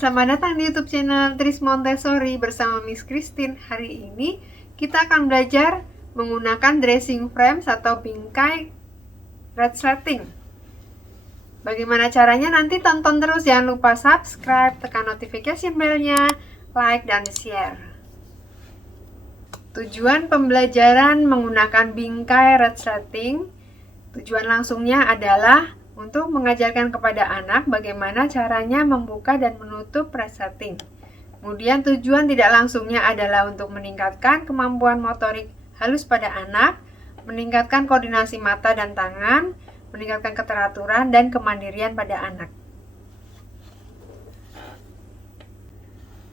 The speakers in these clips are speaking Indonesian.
selamat datang di YouTube channel Tris Montessori bersama Miss Christine. Hari ini kita akan belajar menggunakan dressing frames atau bingkai resleting. Bagaimana caranya? Nanti tonton terus, jangan lupa subscribe, tekan notification bell-nya, like dan share. Tujuan pembelajaran menggunakan bingkai resleting, tujuan langsungnya adalah untuk mengajarkan kepada anak bagaimana caranya membuka dan menutup resleting. Kemudian tujuan tidak langsungnya adalah untuk meningkatkan kemampuan motorik halus pada anak, meningkatkan koordinasi mata dan tangan, meningkatkan keteraturan dan kemandirian pada anak.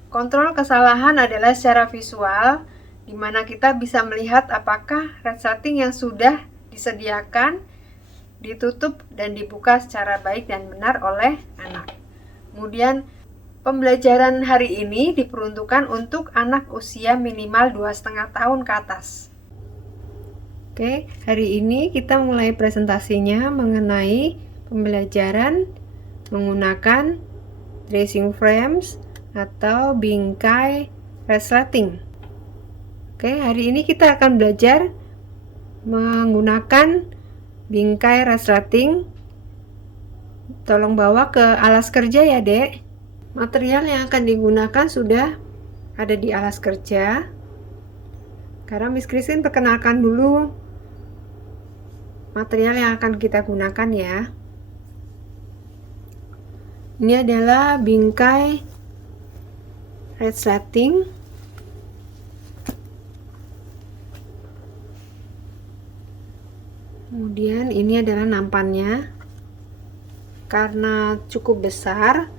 Kontrol kesalahan adalah secara visual, di mana kita bisa melihat apakah resleting yang sudah disediakan ditutup dan dibuka secara baik dan benar oleh anak. Kemudian pembelajaran hari ini diperuntukkan untuk anak usia minimal 2,5 tahun ke atas. Oke, hari ini kita mulai presentasinya mengenai pembelajaran menggunakan dressing frames atau bingkai resleting. Oke, hari ini kita akan belajar menggunakan bingkai resleting. Tolong bawa ke alas kerja ya, Dek. Material yang akan digunakan sudah ada di alas kerja. Sekarang Miss Christine perkenalkan dulu material yang akan kita gunakan ya. Ini adalah bingkai resleting. Kemudian ini adalah nampannya. Karena cukup besar,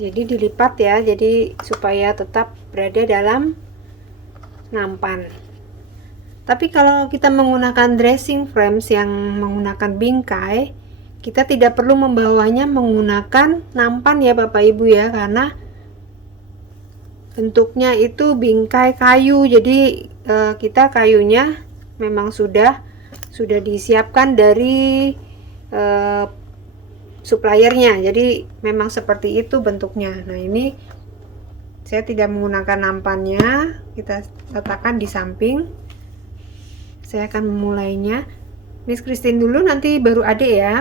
jadi dilipat ya, jadi supaya tetap berada dalam nampan. Tapi kalau kita menggunakan dressing frames yang menggunakan bingkai, kita tidak perlu membawanya menggunakan nampan ya Bapak Ibu ya, karena bentuknya itu bingkai kayu. Jadi kita kayunya memang sudah disiapkan dari suppliernya, jadi memang seperti itu bentuknya. Nah, ini saya tidak menggunakan nampannya, kita letakkan di samping. Saya akan memulainya. Miss Christine dulu, nanti baru adik ya.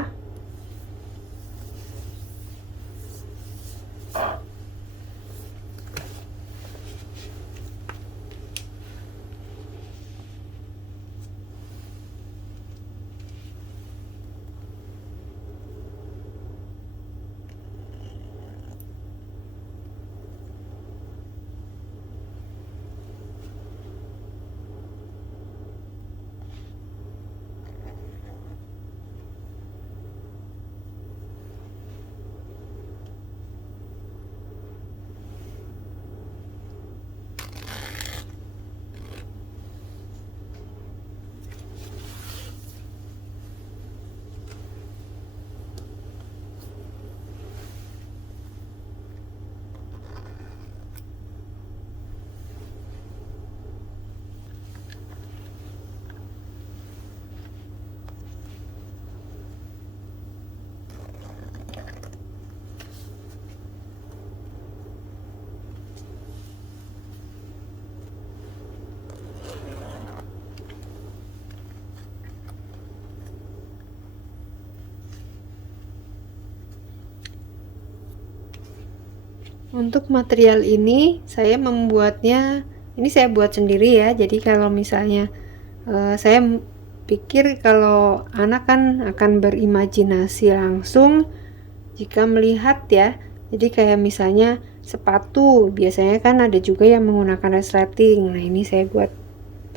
Untuk material ini saya membuatnya, ini saya buat sendiri ya. Jadi kalau misalnya saya pikir kalau anak kan akan berimajinasi langsung jika melihat ya. Jadi kayak misalnya sepatu, biasanya kan ada juga yang menggunakan resleting. Nah, ini saya buat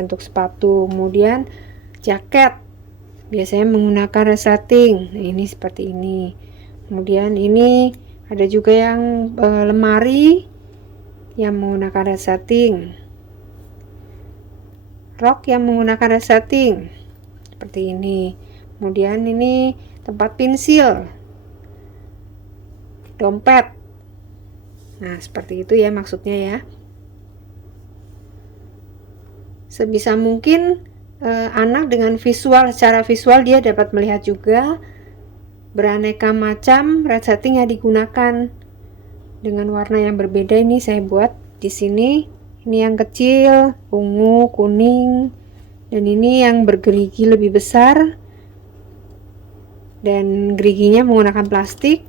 bentuk sepatu. Kemudian jaket biasanya menggunakan resleting. Nah, ini seperti ini. Kemudian ini ada juga yang lemari yang menggunakan resleting, rok yang menggunakan resleting seperti ini. Kemudian ini tempat pensil, dompet. Nah, seperti itu ya maksudnya ya. Sebisa mungkin anak dengan secara visual dia dapat melihat juga beraneka macam resleting yang digunakan. dengan warna yang berbeda. Ini saya buat di sini. Ini yang kecil, ungu, kuning, dan ini yang bergerigi lebih besar. Dan geriginya menggunakan plastik.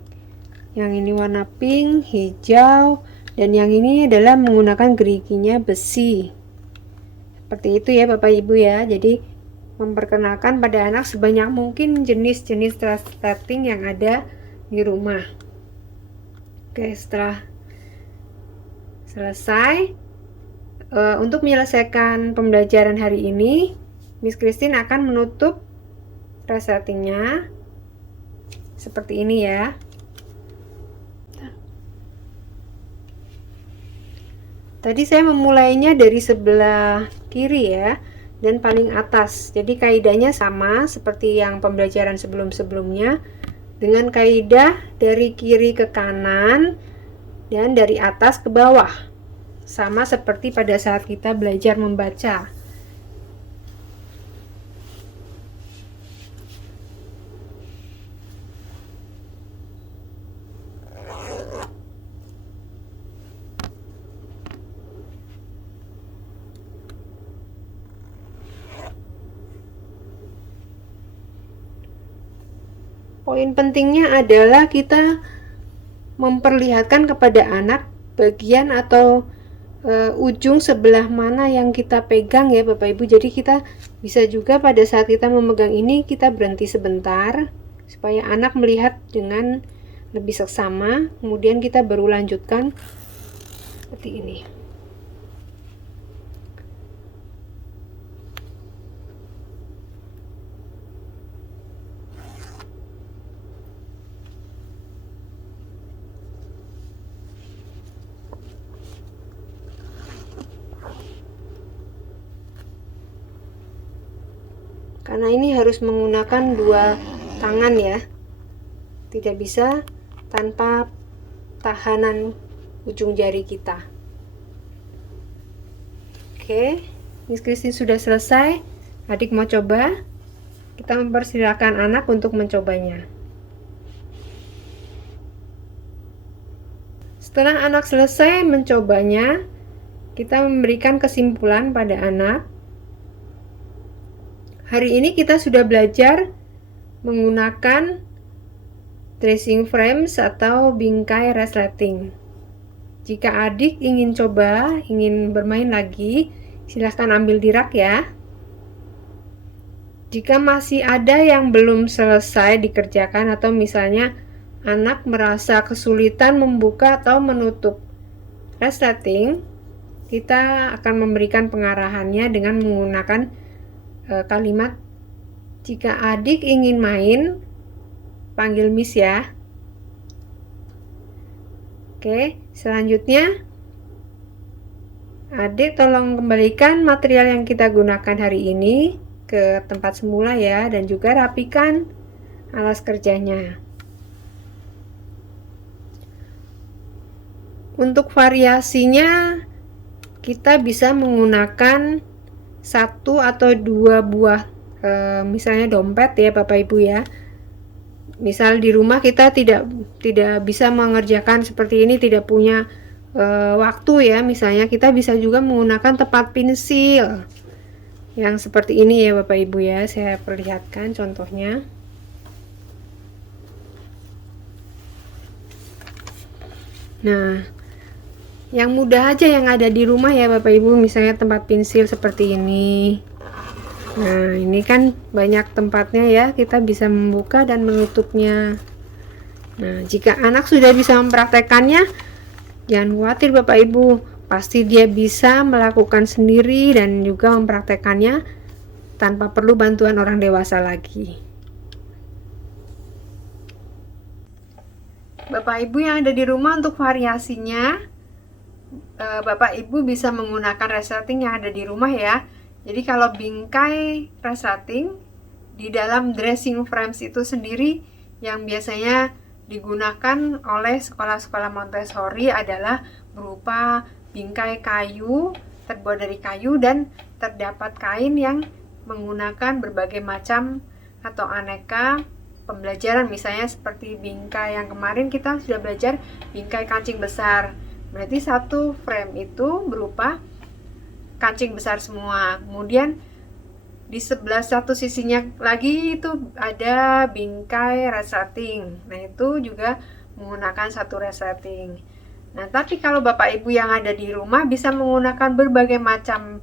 Yang ini warna pink, hijau, dan yang ini adalah menggunakan geriginya besi. Seperti itu ya Bapak Ibu ya. Jadi memperkenalkan pada anak sebanyak mungkin jenis-jenis resleting yang ada di rumah. Oke, setelah selesai untuk menyelesaikan pembelajaran hari ini, Miss Christine akan menutup resletingnya seperti ini ya. Tadi saya memulainya dari sebelah kiri ya, dan paling atas. Jadi kaidahnya sama seperti yang pembelajaran sebelum-sebelumnya, dengan kaidah dari kiri ke kanan dan dari atas ke bawah. Sama seperti pada saat kita belajar membaca. Poin pentingnya adalah kita memperlihatkan kepada anak bagian atau ujung sebelah mana yang kita pegang ya Bapak Ibu. Jadi kita bisa juga pada saat kita memegang ini kita berhenti sebentar supaya anak melihat dengan lebih seksama, kemudian kita baru lanjutkan seperti ini. Karena ini harus menggunakan dua tangan ya, tidak bisa tanpa tahanan ujung jari kita. Oke, Miss Christine sudah selesai. Adik mau coba? Kita mempersilahkan anak untuk mencobanya. Setelah anak selesai mencobanya, kita memberikan kesimpulan pada anak. Hari ini kita sudah belajar menggunakan tracing frames atau bingkai resleting. Jika adik ingin coba, ingin bermain lagi, silahkan ambil di rak ya. Jika masih ada yang belum selesai dikerjakan atau misalnya anak merasa kesulitan membuka atau menutup resleting, kita akan memberikan pengarahannya dengan menggunakan kalimat, jika adik ingin main, panggil Miss ya. Oke, selanjutnya adik tolong kembalikan material yang kita gunakan hari ini ke tempat semula ya, dan juga rapikan alas kerjanya. Untuk variasinya kita bisa menggunakan satu atau dua buah misalnya dompet ya Bapak Ibu ya. Misal di rumah kita tidak bisa mengerjakan seperti ini, tidak punya waktu ya, misalnya kita bisa juga menggunakan tempat pensil yang seperti ini ya Bapak Ibu ya. Saya perlihatkan contohnya. Nah, yang mudah aja yang ada di rumah ya Bapak Ibu, misalnya tempat pensil seperti ini. Nah, ini kan banyak tempatnya ya, kita bisa membuka dan menutupnya. Nah, jika anak sudah bisa mempraktekannya, jangan khawatir Bapak Ibu, pasti dia bisa melakukan sendiri dan juga mempraktekannya tanpa perlu bantuan orang dewasa lagi. Bapak Ibu yang ada di rumah, untuk variasinya Bapak Ibu bisa menggunakan resleting yang ada di rumah ya. Jadi kalau bingkai resleting di dalam dressing frames itu sendiri yang biasanya digunakan oleh sekolah-sekolah Montessori adalah berupa bingkai kayu, terbuat dari kayu, dan terdapat kain yang menggunakan berbagai macam atau aneka pembelajaran, misalnya seperti bingkai yang kemarin kita sudah belajar bingkai kancing besar. Berarti satu frame itu berupa kancing besar semua. Kemudian di sebelah satu sisinya lagi itu ada bingkai resleting. Nah, itu juga menggunakan satu resleting. Nah, tapi kalau Bapak Ibu yang ada di rumah bisa menggunakan berbagai macam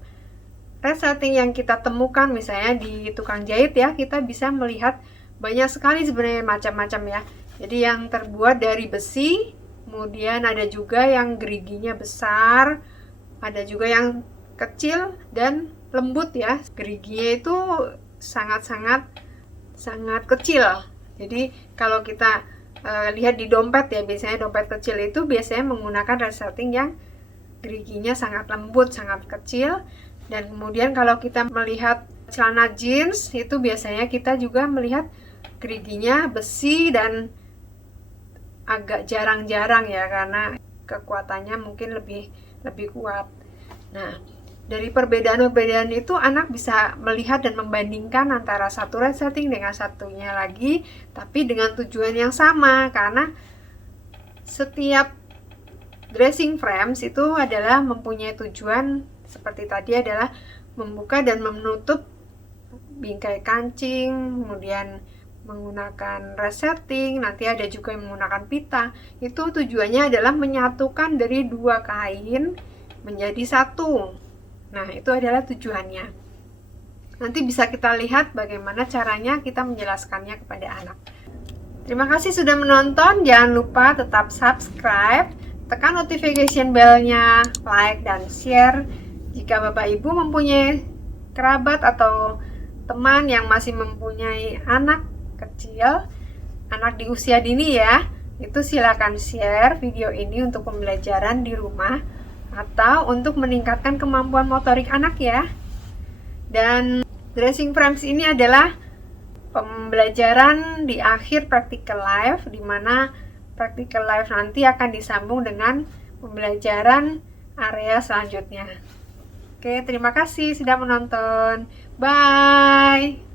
resleting yang kita temukan, misalnya di tukang jahit ya, kita bisa melihat banyak sekali sebenarnya macam-macam ya. Jadi yang terbuat dari besi, kemudian ada juga yang geriginya besar, ada juga yang kecil dan lembut ya. Geriginya itu sangat kecil. Jadi kalau kita lihat di dompet ya, biasanya dompet kecil itu biasanya menggunakan resleting yang geriginya sangat lembut, sangat kecil. Dan kemudian kalau kita melihat celana jeans itu biasanya kita juga melihat geriginya besi dan agak jarang-jarang ya, karena kekuatannya mungkin lebih kuat. Nah, dari perbedaan-perbedaan itu anak bisa melihat dan membandingkan antara satu resleting dengan satunya lagi, tapi dengan tujuan yang sama, karena setiap dressing frames itu adalah mempunyai tujuan seperti tadi, adalah membuka dan menutup bingkai kancing, kemudian menggunakan resleting, nanti ada juga yang menggunakan pita. Itu tujuannya adalah menyatukan dari dua kain menjadi satu. Nah, itu adalah tujuannya. Nanti bisa kita lihat bagaimana caranya kita menjelaskannya kepada anak. Terima kasih sudah menonton. Jangan lupa tetap subscribe, tekan notification bell-nya, like dan share. Jika Bapak Ibu mempunyai kerabat atau teman yang masih mempunyai anak kecil, anak di usia dini ya, itu silakan share video ini untuk pembelajaran di rumah atau untuk meningkatkan kemampuan motorik anak ya. Dan dressing frames ini adalah pembelajaran di akhir practical life, di mana practical life nanti akan disambung dengan pembelajaran area selanjutnya. Oke, terima kasih sudah menonton. Bye.